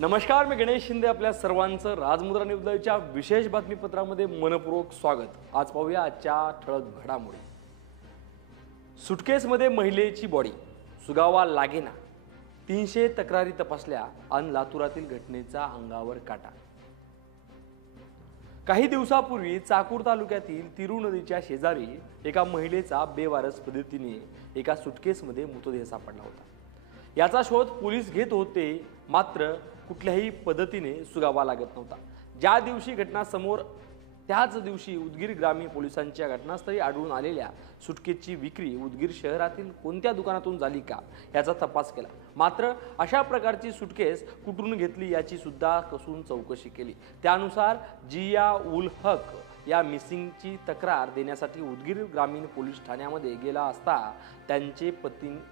नमस्कार, मी गणेश शिंदे. आपल्या सर्वांचं राजमुद्रा न्यूजच्या विशेष बातमीपत्रामध्ये मनपूर्वक स्वागत. आज पाहूया आजच्या ठळक घडामोडी. सुटकेसमध्ये महिलेची बॉडी, सुगावा लागेना. 300 तक्रारी तपासल्या आणि लातूरातील घटनेचा अंगावर काटा. काही दिवसापूर्वी चाकूर तालुक्यातील तिरू नदीच्या शेजारी एका महिलेचा बेवारस पद्धतीने एका सुटकेसमध्ये मृतदेह सापडला होता. याचा शोध पोलीस घेत होते, मात्र कुठल्याही पद्धतीने सुगावा लागत नव्हता. ज्या दिवशी घटना समोर त्याच दिवशी उदगीर ग्रामीण पोलिसांच्या घटनास्थळी आढळून आलेल्या सुटकेची विक्री उदगीर शहरातील कोणत्या दुकानातून झाली का याचा तपास केला. मात्र अशा प्रकारची सुटकेस कुठून घेतली याची सुद्धा कसून चौकशी केली. त्यानुसार जिया उल हक या मिसिंगची तक्रार देण्यासाठी उदगीर ग्रामीण पोलीस ठाण्यामध्ये गेला असता त्यांचे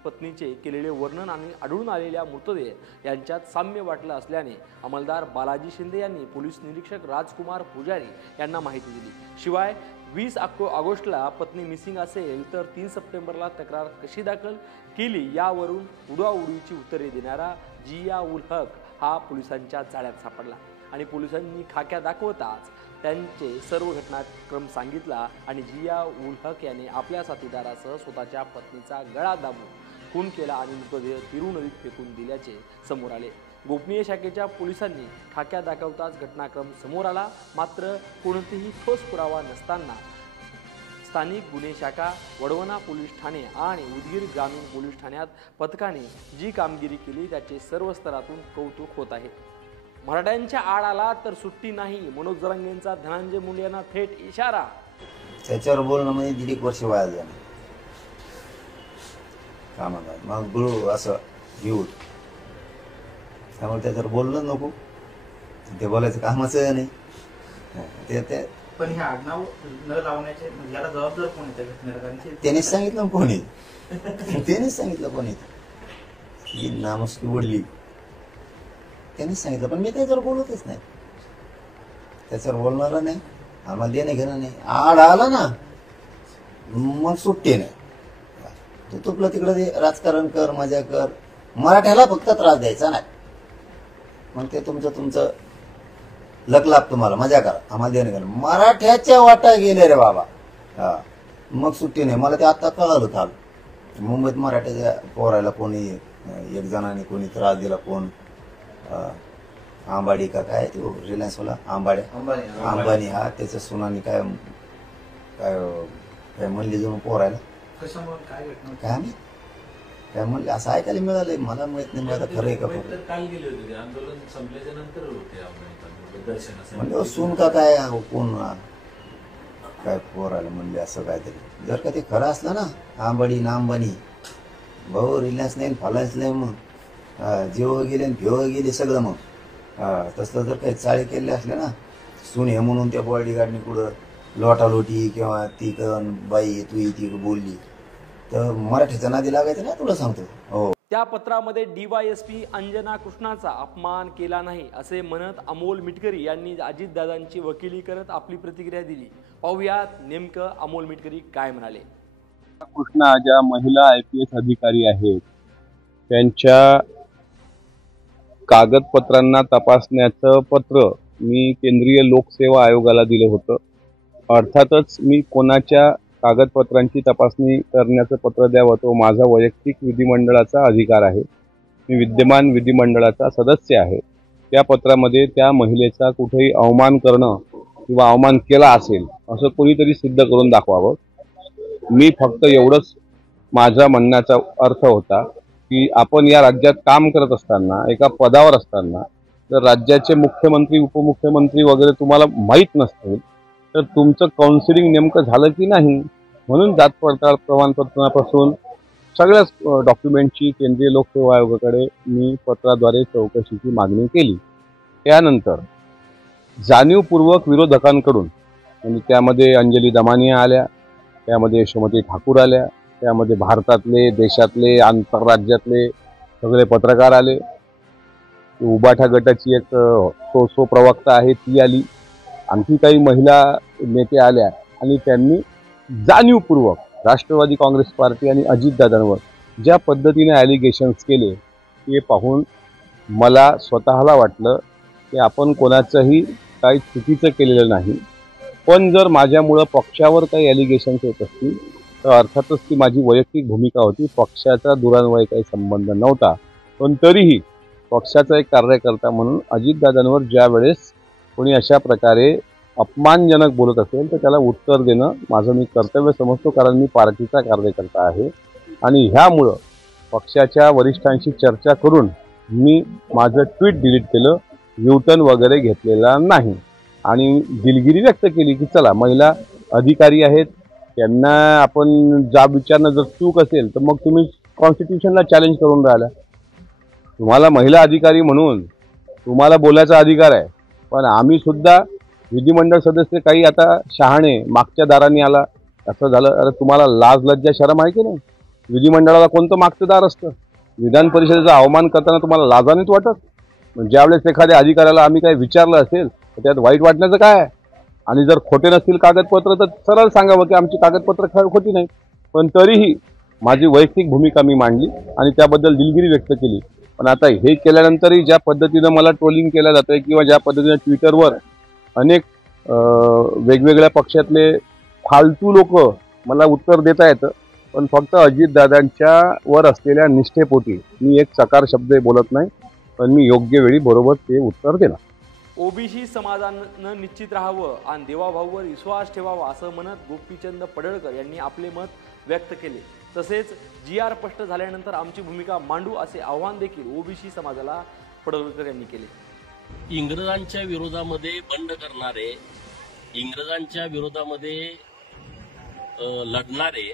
पत्नीचे केलेले वर्णन आणि आढळून आलेल्या मृतदेह यांच्यात साम्य वाटलं असल्याने अंमलदार बालाजी शिंदे यांनी पोलीस निरीक्षक राजकुमार पुजारी यांना माहिती दिली. शिवाय 20 ऑगस्टला पत्नी मिसिंग असेल तर 3 सप्टेंबरला तक्रार कशी दाखल केली यावरून उडवाउडवीची उत्तरे देणारा जिया उल हक हा पोलिसांच्या जाळ्यात सापडला आणि पोलिसांनी खाक्या दाखवताच त्यांचे सर्व घटनाक्रम सांगितला आणि जिया उल हक याने आपल्या साथीदारासह स्वतःच्या पत्नीचा गळा दाबून खून केला आणि मृतदेह तिरू नदीत फेकून दिल्याचे समोर आले. गोपनीय शाखेच्या पोलिसांनी खाक्या दाखवताच घटनाक्रम समोर आला. मात्र कोणतेही ठोस पुरावा नसताना स्थानिक गुन्हे शाखा, वडवणा पोलीस ठाणे आणि उदगीर ग्रामीण पोलीस ठाण्यात पथकाने जी कामगिरी केली त्याचे सर्व स्तरातून कौतुक होत आहे. मराठ्यांच्या आड आला तर सुट्टी नाही, मनोज जरांगेंचा धनंजय मुंडे यांना थेट इशारा. त्याच्यावर बोलणं म्हणजे 1.5 वर्ष वाया झालं कामाला. मग गुरु असं घेऊ त्यामुळे त्याच्यावर बोललं नको. ते बोलायचं कामाचं नाही. ते पण हे आडनाव न लावण्याचे याला जबाबदार कोण आहे? घटनेला त्यानेच सांगितलं कोणी त्यानेच सांगितलं कोणी ही नामस्की ओढली त्यांनीच सांगितलं. पण मी त्याच्यावर बोलतच नाही. त्याच्यावर बोलणार नाही. आम्हाला देणं घेणं नाही. आड आला ना मग सुट्टी नाही. तू तुपलं तिकडे राजकारण कर, मजा कर. मराठ्याला फक्त त्रास द्यायचा नाही. मग ते तुमचं लक लाभ तुम्हाला, मजा करा. आम्हाला देणं घेणं. मराठ्याच्या वाटा गेले रे बाबा. हा मग सुट्टी नाही. मला ते आता कळालं काल मुंबईत मराठ्याच्या पोरायला कोणी एक जणांनी कोणी त्रास दिला. कोण आंबाडी का काय तो रिलायन्स वाला अंबानी हा त्याच्या सुनानी काय म्हणली जाऊन पोरायला काय मी काय म्हणले असं ऐकायला मिळालंय. मला माहित नाही मला खरं आहे का म्हणजे सून का काय कोण काय पोरायला म्हणले असं काहीतरी. जर का ते खरं असलं ना आंबाडी ना अंबानी भाऊ रिलायन्स नाही फालायन्स नाही मग जेव गेले भेव गेले सगळं. मग तसलं जर काही चाळे केले असले ना सून हे म्हणून त्या बॉडीगार्डनी कुठं लोटालोटी किंवा ती कन बाई तू ती बोलली तर मराठीचा नादी लागायचं ना तुला सांगतो. हो. त्या पत्रामध्ये DYSP अंजना कृष्णाचा अपमान केला नाही असे म्हणत अमोल मिटकरी यांनी अजितदादांची वकिली करत आपली प्रतिक्रिया दिली. पाहूयात नेमकं अमोल मिटकरी काय म्हणाले. कृष्णा ज्या महिला IPS अधिकारी आहेत त्यांच्या कागदपत्रांना तपासण्याचं पत्र मी केंद्रीय लोकसेवा आयोगाला दिलं होतं. अर्थातच मी कोणाच्या कागदपत्रांची तपासणी करण्याचं पत्र द्यावं तो माझा वैयक्तिक विधिमंडळाचा अधिकार आहे. मी विद्यमान विधिमंडळाचा सदस्य आहे. त्या पत्रामध्ये त्या महिलेचा कुठेही अवमान करणं किंवा अवमान केला असेल असं कोणीतरी सिद्ध करून दाखवावं. मी फक्त एवढंच माझ्या म्हणण्याचा अर्थ होता की आपण या राज्यात काम करत असताना एका पदावर असताना जर राज्याचे मुख्यमंत्री उपमुख्यमंत्री वगैरे तुम्हाला माहीत नसतील तर तुमचं काउन्सिलिंग नेमकं झालं की नाही म्हणून जात पडताळ प्रमाणपत्रापासून सगळ्याच डॉक्युमेंटची केंद्रीय लोकसेवा आयोगाकडे मी पत्राद्वारे चौकशीची मागणी केली. त्यानंतर जाणीवपूर्वक विरोधकांकडून म्हणजे त्यामध्ये अंजली दमानिया आल्या, त्यामध्ये यशोमती ठाकूर आल्या, त्यामध्ये भारतातले देशातले आंतरराज्यातले सगळे पत्रकार आले. उबाठा गटाची एक सो प्रवक्ता आहे ती आली. आणखी काही महिला नेते आल्या आणि त्यांनी जाणीवपूर्वक राष्ट्रवादी काँग्रेस पार्टी आणि अजितदादांवर ज्या पद्धतीने ॲलिगेशन्स केले ते पाहून मला स्वतःला वाटलं की आपण कोणाचंही काही चुकीचं केलेलं नाही, पण जर माझ्यामुळं पक्षावर काही ॲलिगेशन्स येत असतील तर अर्थातच ती माझी वैयक्तिक भूमिका होती, पक्षाचा दुरान्वये काही संबंध नव्हता. पण तरीही पक्षाचा एक कार्यकर्ता म्हणून अजितदादांवर ज्या वेळेस कोणी अशा प्रकारे अपमानजनक बोलत असेल तर त्याला उत्तर देणं माझं मी कर्तव्य समजतो, कारण मी पार्टीचा कार्यकर्ता आहे. आणि ह्यामुळं पक्षाच्या वरिष्ठांशी चर्चा करून मी माझं ट्विट डिलीट केलं, यूटर्न वगैरे घेतलेला नाही आणि दिलगिरी व्यक्त केली की चला महिला अधिकारी आहेत, त्यांना आपण जाब विचारणं जर चूक असेल तर मग तुम्ही कॉन्स्टिट्यूशनला चॅलेंज करून राहिला. तुम्हाला महिला अधिकारी म्हणून तुम्हाला बोलायचा अधिकार आहे, पण आम्ही सुद्धा विधिमंडळ सदस्य काही आता शहाणे मागच्या दाराने आला असं झालं. अरे तुम्हाला लाज लज्जा शरम आहे की नाही? विधिमंडळाला कोणतं मागचं दार असतं? विधान परिषदेचा अवमान करताना तुम्हाला लाजानेच वाटत? ज्यावेळेस एखाद्या अधिकाऱ्याला आम्ही काही विचारलं असेल तर त्यात वाईट वाटण्याचं काय आहे? आणि जर खोटे नसतील कागदपत्र तर सरळ सांगावं की आमची कागदपत्र खोटी नाही. पण तरीही माझी वैयक्तिक भूमिका मी मांडली आणि त्याबद्दल दिलगिरी व्यक्त केली. पण आता हे केल्यानंतरही ज्या पद्धतीनं मला ट्रोलिंग केलं जातंय किंवा ज्या पद्धतीनं ट्विटरवर अनेक वेगवेगळ्या पक्षातले फालतू लोक मला उत्तर देता येतं, पण फक्त अजितदादांच्या वर असलेल्या निष्ठेपोटी मी एक चकार शब्द बोलत नाही, पण मी योग्य वेळी बरोबर ते उत्तर देणार. ओबीसी समाजानं निश्चित राहावं आणि देवाभाऊवर विश्वास ठेवावा असं म्हणत गोपीचंद पडळकर यांनी आपले मत व्यक्त केले. तसेच GR स्पष्ट झाल्यानंतर आमची भूमिका मांडू असे आव्हान देखील ओबीसी समाजाला पडळकर यांनी केले. इंग्रजांच्या विरोधामध्ये बंड करणारे, इंग्रजांच्या विरोधामध्ये लढणारे,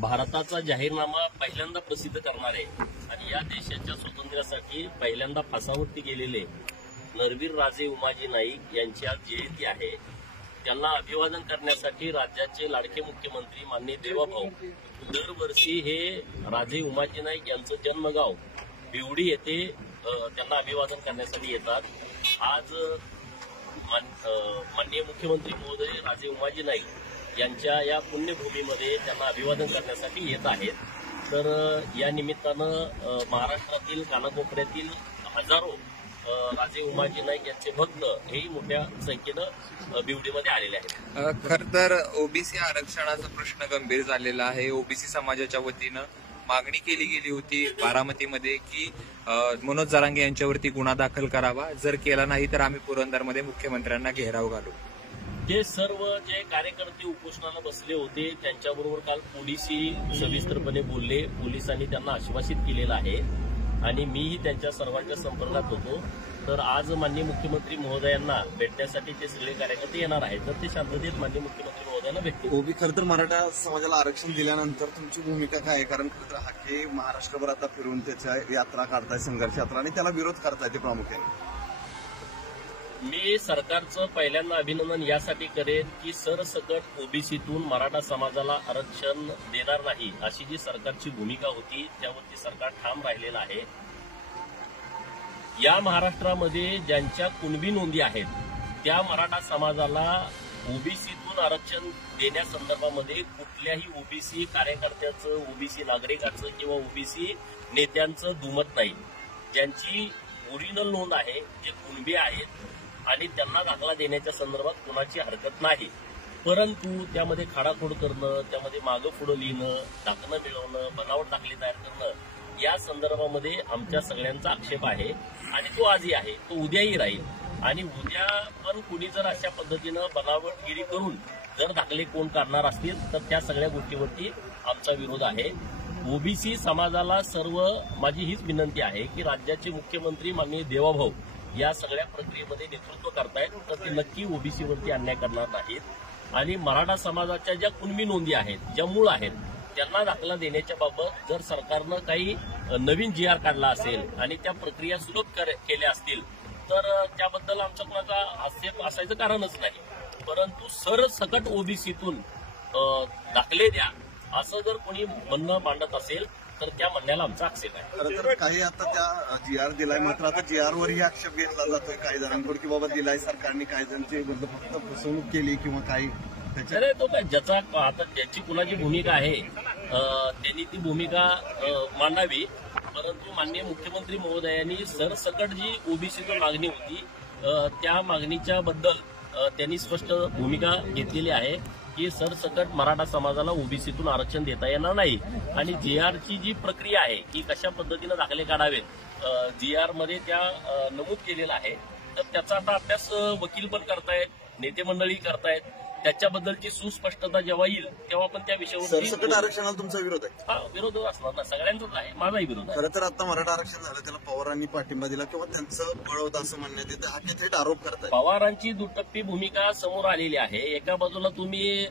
भारताचा जाहीरनामा पहिल्यांदा प्रसिद्ध करणारे आणि या देशाच्या स्वातंत्र्यासाठी पहिल्यांदा फासावरती गेलेले नरवीर राजे उमाजी नाईक यांची आज जयंती आहे. त्यांना अभिवादन करण्यासाठी राज्याचे लाडके मुख्यमंत्री माननीय देवाभाऊ दरवर्षी हे राजे उमाजी नाईक यांचं जन्मगाव बिवडी येथे त्यांना अभिवादन करण्यासाठी येतात. आज माननीय मुख्यमंत्री महोदय राजे उमाजी नाईक यांच्या या पुण्यभूमीमध्ये त्यांना अभिवादन करण्यासाठी येत आहेत. तर या निमित्तानं महाराष्ट्रातील कानाकोपऱ्यातील हजारो राजे उमाजी नाईक यांचे भक्त हेही मोठ्या संख्येनं बिवडीमध्ये आलेले आहेत. खरं तर ओबीसी आरक्षणाचा प्रश्न गंभीर झालेला आहे. ओबीसी समाजाच्या वतीनं मागणी केली गेली होती बारामतीमध्ये की मनोज जरांगे यांच्यावरती गुन्हा दाखल करावा, जर केला नाही तर आम्ही पुरंदरमध्ये मुख्यमंत्र्यांना घेराव घालू. ते सर्व जे कार्यकर्ते उपोषणाला बसले होते त्यांच्याबरोबर काल पोलिसही सविस्तरपणे बोलले. पोलिसांनी त्यांना आश्वासित केलेलं आहे आणि मीही त्यांच्या सर्वांच्या संपर्कात होतो. तर आज माननीय मुख्यमंत्री महोदयांना भेटण्यासाठी ते सगळे कार्यकर्ते येणार आहेत. तर ते शांततेत माननीय मुख्यमंत्री महोदयांना भेटतील. खरं तर मराठा समाजाला आरक्षण दिल्यानंतर तुमची भूमिका काय आहे? कारण खरं तर हाके महाराष्ट्रभर आता फिरून त्याच्या यात्रा काढताय, संघर्ष यात्रा, आणि त्याला विरोध करताय ते प्रामुख्याने. मी सरकारचं पहिल्यांदा अभिनंदन यासाठी करेन की सरसकट ओबीसीतून मराठा समाजाला आरक्षण देणार नाही अशी जी सरकारची भूमिका होती त्यावरती सरकार ठाम राहिलेलं आहे. या महाराष्ट्रामध्ये ज्यांच्या कुणबी नोंदी आहेत त्या मराठा समाजाला ओबीसीतून आरक्षण देण्यासंदर्भामध्ये कुठल्याही ओबीसी कार्यकर्त्याचं, ओबीसी नागरिकाचं किंवा ओबीसी नेत्यांचं दुमत नाही. ज्यांची ओरिजिनल नोंद आहे, जे कुणबी आहेत आणि त्यांना दाखला देण्याच्या संदर्भात कोणाची हरकत नाही. परंतु त्यामध्ये खाडाखोड करणं, त्यामध्ये मागं पुढं लिहिणं, दाखलं मिळवणं, बनावट दाखले तयार करणं या संदर्भामध्ये आमच्या सगळ्यांचा आक्षेप आहे आणि तो आजही आहे, तो उद्याही राहील. आणि उद्या पण कुणी जर अशा पद्धतीनं बनावटगिरी करून जर दाखले कोण काढणार असतील तर त्या सगळ्या गोष्टीवरती आमचा विरोध आहे. ओबीसी समाजाला सर्व माझी हीच विनंती आहे की राज्याचे मुख्यमंत्री माननीय देवाभाऊ या सगळ्या प्रक्रियेमध्ये नेतृत्व करतायत तर ते नक्की ओबीसीवरती अन्याय करणार नाहीत. आणि मराठा समाजाच्या ज्या कुणबी नोंदी आहेत, ज्या मूळ आहेत, त्यांना दाखला देण्याच्या बाबत जर सरकारनं काही नवीन GR काढला असेल आणि त्या प्रक्रिया सुलभ केल्या असतील तर त्याबद्दल आमचा कोणाचा आक्षेप असायचं कारणच नाही. परंतु सरसकट ओबीसीतून दाखले द्या असं जर कोणी म्हणणं मांडत असेल तर त्या म्हणण्याला आमचा आक्षेप आहे. खरं तर काही आता त्या GR दिलाय, मात्र आता GR वरही आक्षेप घेतला जातोय काही जणांकडून की बाबा दिलाय सरकारने, काही जणांची फक्त फसवणूक केली किंवा काही. अरे तो काय ज्याचा आता ज्याची कुणाची भूमिका आहे त्यांनी ती भूमिका मांडावी. परंतु माननीय मुख्यमंत्री महोदयांनी सरसकट जी ओबीसीची मागणी होती त्या मागणीच्या बद्दल त्यांनी स्पष्ट भूमिका घेतलेली आहे की सरसकट मराठा समाजाला ओबीसीतून आरक्षण देता येणार नाही आणि JR ची जी प्रक्रिया आहे की कशा पद्धतीने दाखले काढावेत JR मध्ये त्या नमूद केलेला आहे. तर त्याचा आता अभ्यास वकील पण करतायत, नेते मंडळी करतायत. त्याच्याबद्दलची सुस्पष्टता जेव्हा येईल तेव्हा पण त्या विषयावर सरसकट आरक्षणाला तुमचा विरोध आहे? हा, विरोध असणार ना, सगळ्यांचाच आहे, माझाही विरोध आहे. खरं तर आता मराठा आरक्षण झालं त्याला पवारांनी पाठिंबा दिला किंवा त्यांचं बळ होतं असं म्हणण्यात येतं. हा थेट आरोप करताय. पवारांची दुटप्पी भूमिका समोर आलेली आहे. एका बाजूला तुम्ही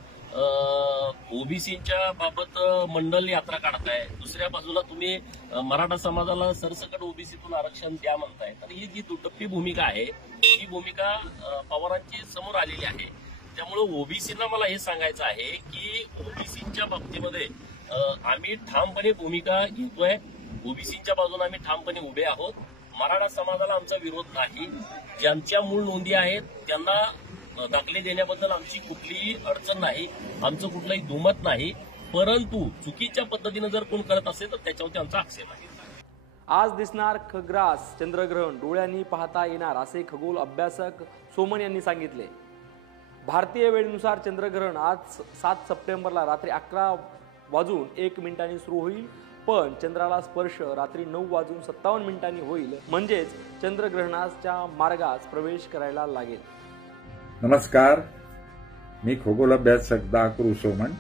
ओबीसीच्या बाबत मंडल यात्रा काढताय, दुसऱ्या बाजूला तुम्ही मराठा समाजाला सरसकट ओबीसीतून आरक्षण द्या म्हणताय. तर ही जी दुटप्पी भूमिका आहे ही भूमिका पवारांची समोर आलेली आहे. त्यामुळे ओबीसीला मला हे सांगायचं आहे की ओबीसीच्या बाबतीमध्ये आम्ही ठामपणे भूमिका घेतोय. ओबीसीच्या बाजूने आम्ही ठामपणे उभे आहोत. मराठा समाजाला आमचा विरोध नाही. ज्यांच्या मूळ नोंदी आहेत त्यांना दाखले देण्याबद्दल आमची कुठलीही अडचण नाही, आमचं कुठलंही दुमत नाही. परंतु चुकीच्या पद्धतीनं जर कोण करत असेल तर त्याच्यावरती आमचा आक्षेप आहे. आज दिसणार खग्रास चंद्रग्रहण, डोळ्यांनी पाहता येणार असे खगोल अभ्यासक सोमन यांनी सांगितले. भारतीय वेळेनुसार चंद्रग्रहण आज 7 सप्टेंबरला रात्री 11:01 सुरू होईल, पण चंद्राला स्पर्श रात्री 9:57 होईल. म्हणजेच चंद्रग्रहणाच्या मार्गास प्रवेश करायला लागेल. नमस्कार, मी खगोल अभ्यासक डॉ. सोमन.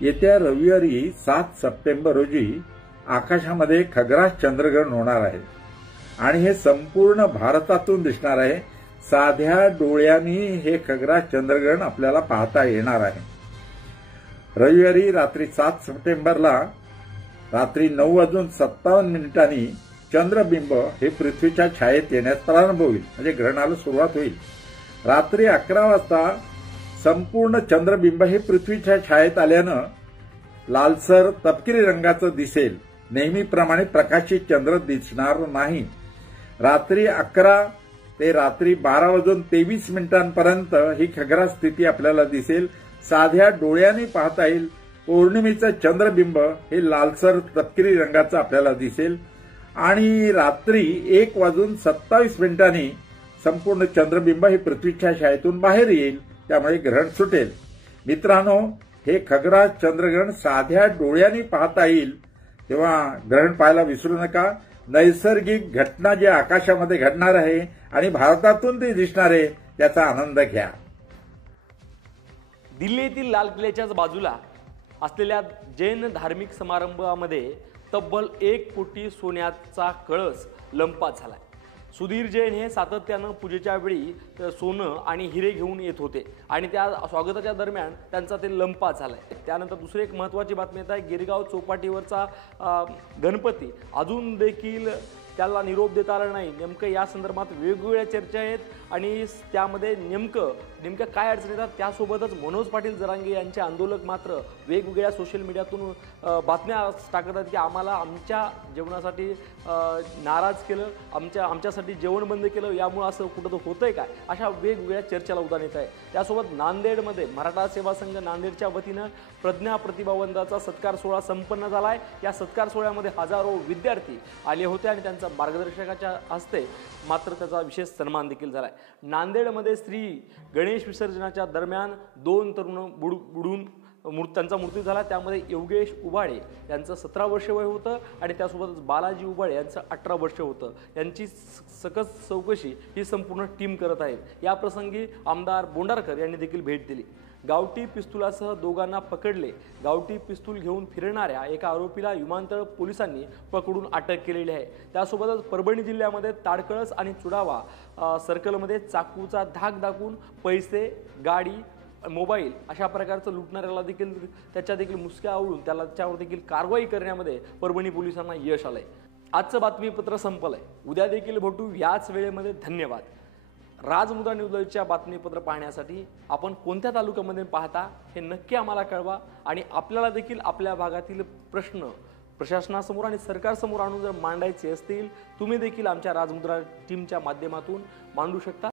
येत्या रविवारी 7 सप्टेंबर रोजी आकाशामध्ये खग्रास चंद्रग्रहण होणार आहे आणि हे संपूर्ण भारतातून दिसणार आहे. साध्या डोळ्यांनी हे खग्रास चंद्रग्रहण आपल्याला पाहता येणार आहे. रविवारी रात्री 7 सप्टेंबरला रात्री 9:57 चंद्रबिंब हे पृथ्वीच्या छायेत येण्यास प्रारंभ होईल, म्हणजे ग्रहणाला सुरुवात होईल. रात्री 11 वाजता संपूर्ण चंद्रबिंब हे पृथ्वीच्या छायेत आल्यानं लालसर तपकिरी रंगाचं दिसेल. नेहमीप्रमाणे प्रकाशित चंद्र दिसणार नाही. रात्री 11 ते रात्री 12:23 ही खग्रास स्थिती आपल्याला दिसेल. साध्या डोळ्यांनी पाहता येईल. पौर्णिमेचं चंद्रबिंब हे लालसर तपकिरी रंगाचं आपल्याला दिसेल आणि रात्री 1:27 संपूर्ण चंद्रबिंब हे पृथ्वीच्या छायेतून बाहेर येईल. त्यामुळे ग्रहण सुटेल. मित्रांनो, हे खग्रास चंद्रग्रहण साध्या डोळ्यांनी पाहता येईल, तेव्हा ग्रहण पाहायला विसरू नका. नैसर्गिक घटना जी आकाशामध्ये घडणार आहे आणि भारतातून ते दिसणार आहे त्याचा आनंद घ्या. दिल्ली येथील लाल किल्ल्याच्याच बाजूला असलेल्या जैन धार्मिक समारंभामध्ये तब्बल 1 कोटी सोन्याचा कळस लंपास झालाय. सुधीर जैन हे सातत्यानं पूजेच्या वेळी सोनं आणि हिरे घेऊन येत होते आणि त्या स्वागताच्या दरम्यान त्यांचा ते लंपास झालाय. त्यानंतर दुसरी एक महत्त्वाची बातमी येत आहे. गिरगाव चौपाटीवरचा गणपती अजून देखील त्याला निरोप देता आला नाही. नेमकं या संदर्भात वेगवेगळ्या चर्चा आहेत आणि त्यामध्ये नेमकं काय अडचण येतात. त्यासोबतच मनोज पाटील जरांगे यांचे आंदोलक मात्र वेगवेगळ्या सोशल मीडियातून बातम्या टाकत आहेत की आम्हाला आमच्या जेवणासाठी नाराज केलं, आमच्यासाठी जेवण बंद केलं, यामुळे असं कुठं होतंय काय, अशा वेगवेगळ्या चर्चेला उधाण येत आहे. त्यासोबत नांदेडमध्ये मराठा सेवा संघ नांदेडच्या वतीनं प्रज्ञा प्रतिभावंताचा सत्कार सोहळा संपन्न झालाय. या सत्कार सोहळ्यामध्ये हजारो विद्यार्थी आले होते आणि त्यांचा मार्गदर्शकाच्या हस्ते मात्र त्याचा विशेष सन्मान देखील झालाय. नांदेडमध्ये श्री गणेश विसर्जनाच्या दरम्यान 2 तरुण बुडून त्यांचा मृत्यू झाला. त्यामध्ये योगेश उबाळे यांचं 17 वर्ष वय होतं आणि त्यासोबतच बालाजी उबाळे यांचं 18 वर्ष होतं. यांची सकस चौकशी ही संपूर्ण टीम करत आहे. या प्रसंगी आमदार बोंडारकर यांनी देखील भेट दिली. गावठी पिस्तुलासह दोघांना पकडले. गावठी पिस्तूल घेऊन फिरणाऱ्या एका आरोपीला विमानतळ पोलिसांनी पकडून अटक केलेली आहे. त्यासोबतच परभणी जिल्ह्यामध्ये ताडकळस आणि चुडावा सर्कलमध्ये चाकूचा धाक दाखवून पैसे, गाडी, मोबाईल अशा प्रकारचं लुटणाऱ्याला देखील त्याच्या देखील मुसक्या आवळून त्याच्यावर देखील कारवाई करण्यामध्ये परभणी पोलिसांना यश आलंय. आजचं बातमीपत्र संपलंय. उद्या देखील भेटू याच वेळेमध्ये. धन्यवाद. राजमुद्रा न्यूजच्या बातमीपत्र पाहण्यासाठी आपण कोणत्या तालुक्यामध्ये पाहता हे नक्की आम्हाला कळवा आणि आपल्याला देखील आपल्या भागातील प्रश्न प्रशासनासमोर आणि सरकारसमोर आणून जर मांडायचे असतील तुम्ही देखील आमच्या राजमुद्रा टीमच्या माध्यमातून मांडू शकता.